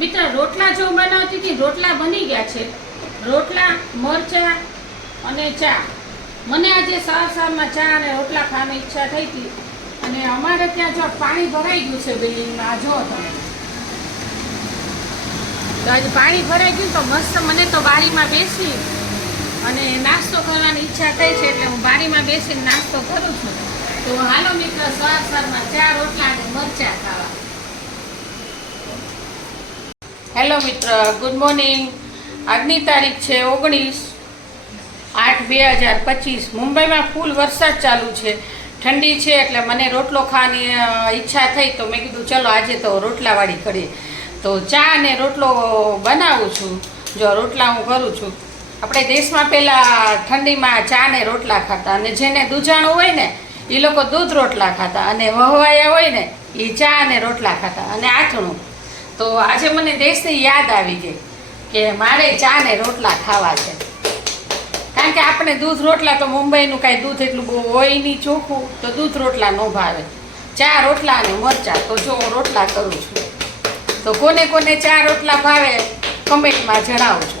મિત્ર રોટલા જો બનાવતી હતી, રોટલા બની ગયા છે. રોટલા, મરચા અને ચા. મને આજે સવારમાં ચા અને રોટલા ખાવાની ઈચ્છા થઈ હતી. અને અમારે ત્યાં જો પાણી ભરાઈ ગયું છે બિલ્ડિંગમાં. જો તમે તો આજે પાણી ભરાઈ ગયું તો મસ્ત મને તો બારીમાં બેસી અને નાસ્તો કરવાની ઈચ્છા થઈ છે, એટલે હું બારીમાં બેસીને નાસ્તો કરું છું. તો હાલો મિત્ર, સવારમાં ચા, રોટલા અને મરચા ખાવા. હેલો મિત્ર, ગુડ મોર્નિંગ. આજની તારીખ છે 19/8/2025. મુંબઈમાં ફૂલ વરસાદ ચાલુ છે, ઠંડી છે, એટલે મને રોટલો ખાવાની ઈચ્છા થઈ. તો મેં કીધું ચલો આજે તો રોટલાવાળી કરીએ. તો ચા અને રોટલો બનાવું છું. જો રોટલા હું કરું છું. આપણે દેશમાં પહેલાં ઠંડીમાં ચા ને રોટલા ખાતા, અને જેને દૂધાણું હોય ને એ લોકો દૂધ રોટલા ખાતા, અને વહવાયા હોય ને એ ચા અને રોટલા ખાતા, અને આથણું. તો આજે મને દેશની યાદ આવી ગઈ કે મારે ચા ને રોટલા ખાવા છે. કારણ કે આપણે દૂધ રોટલા તો મુંબઈનું કાંઈ દૂધ એટલું બહુ હોય નહીં ચોખ્ખું, તો દૂધ રોટલા ન ભાવે. ચા, રોટલા અને મરચાં. તો જો હું રોટલા કરું છું. તો કોને કોને ચા રોટલા ભાવે કમેન્ટમાં જણાવજો.